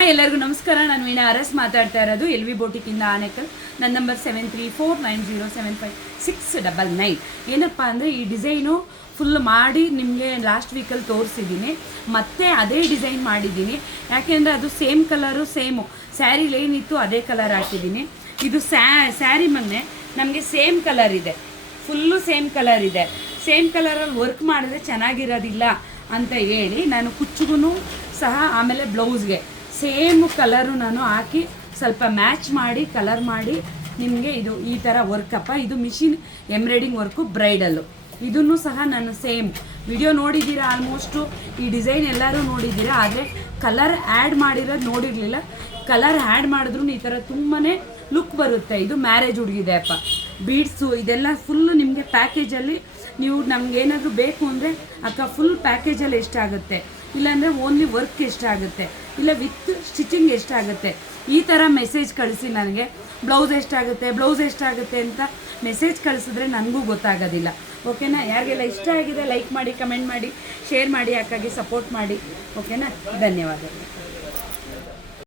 ಎಲ್ಲರಿಗೂ ನಮಸ್ಕಾರ. ನಾನು ವೀಣಾ ಅರಸ್ ಮಾತಾಡ್ತಾ ಇರೋದು LV ಬೋಟಿಕಿಂದ ಆನೇಕಲ್. ನನ್ನ ನಂಬರ್ 7349075699. ಏನಪ್ಪ ಅಂದರೆ ಈ ಡಿಸೈನು ಫುಲ್ ಮಾಡಿ ನಿಮಗೆ ಲಾಸ್ಟ್ ವೀಕಲ್ಲಿ ತೋರಿಸಿದ್ದೀನಿ. ಮತ್ತೆ ಅದೇ ಡಿಸೈನ್ ಮಾಡಿದ್ದೀನಿ. ಯಾಕೆಂದರೆ ಅದು ಸೇಮ್ ಕಲರು ಸೇಮು ಸ್ಯಾರಿಲಿ ಏನಿತ್ತು ಅದೇ ಕಲರ್ ಹಾಕಿದ್ದೀನಿ. ಇದು ಸ್ಯಾರಿ ಮೊನ್ನೆ ನಮಗೆ ಸೇಮ್ ಕಲರ್ ಇದೆ, ಫುಲ್ಲು ಸೇಮ್ ಕಲರ್ ಇದೆ. ಸೇಮ್ ಕಲರಲ್ಲಿ ವರ್ಕ್ ಮಾಡಿದ್ರೆ ಚೆನ್ನಾಗಿರೋದಿಲ್ಲ ಅಂತ ಹೇಳಿ ನಾನು ಕುಚ್ಚುಗೂ ಸಹ ಆಮೇಲೆ ಬ್ಲೌಸ್ಗೆ ಸೇಮ್ ಕಲರು ನಾನು ಹಾಕಿ ಸ್ವಲ್ಪ ಮ್ಯಾಚ್ ಮಾಡಿ ಕಲರ್ ಮಾಡಿ ನಿಮಗೆ ಇದು ಈ ಥರ ವರ್ಕಪ್ಪ. ಇದು ಮಿಷಿನ್ ಎಂಬ್ರಾಯ್ಡಿಂಗ್ ವರ್ಕು ಬ್ರೈಡಲ್ಲು. ಇದನ್ನು ಸಹ ನಾನು ಸೇಮ್ ವಿಡಿಯೋ ನೋಡಿದ್ದೀರಾ, ಆಲ್ಮೋಸ್ಟು ಈ ಡಿಸೈನ್ ಎಲ್ಲರೂ ನೋಡಿದ್ದೀರಾ. ಆದರೆ ಕಲರ್ ಆ್ಯಡ್ ಮಾಡಿರೋದು ನೋಡಿರಲಿಲ್ಲ. ಕಲರ್ ಆ್ಯಡ್ ಮಾಡಿದ್ರೂ ಈ ಥರ ತುಂಬಾ ಲುಕ್ ಬರುತ್ತೆ. ಇದು ಮ್ಯಾರೇಜ್ ಹುಡುಗಿದೆ ಅಪ್ಪ. ಬೀಡ್ಸು ಇದೆಲ್ಲ ಫುಲ್ಲು ನಿಮಗೆ ಪ್ಯಾಕೇಜಲ್ಲಿ ನೀವು ನಮಗೇನಾದರೂ ಬೇಕು ಅಂದರೆ ಅಕ್ಕ ಫುಲ್ ಪ್ಯಾಕೇಜಲ್ಲಿ ಎಷ್ಟಾಗುತ್ತೆ, ಇಲ್ಲಾಂದರೆ ಓನ್ಲಿ ವರ್ಕ್ ಎಷ್ಟಾಗುತ್ತೆ, ಇಲ್ಲ ವಿತ್ ಸ್ಟಿಚಿಂಗ್ ಎಷ್ಟಾಗುತ್ತೆ, ಈ ಥರ ಮೆಸೇಜ್ ಕಳಿಸಿ ನನಗೆ. ಬ್ಲೌಸ್ ಎಷ್ಟಾಗುತ್ತೆ ಅಂತ ಮೆಸೇಜ್ ಕಳಿಸಿದ್ರೆ ನನಗೂ ಗೊತ್ತಾಗೋದಿಲ್ಲ. ಓಕೆನಾ? ಯಾರಿಗೆಲ್ಲ ಇಷ್ಟ ಆಗಿದೆ ಲೈಕ್ ಮಾಡಿ, ಕಮೆಂಟ್ ಮಾಡಿ, ಶೇರ್ ಮಾಡಿ, ಅಕ್ಕಾಗೆ ಸಪೋರ್ಟ್ ಮಾಡಿ. ಓಕೆನಾ? ಧನ್ಯವಾದಗಳು.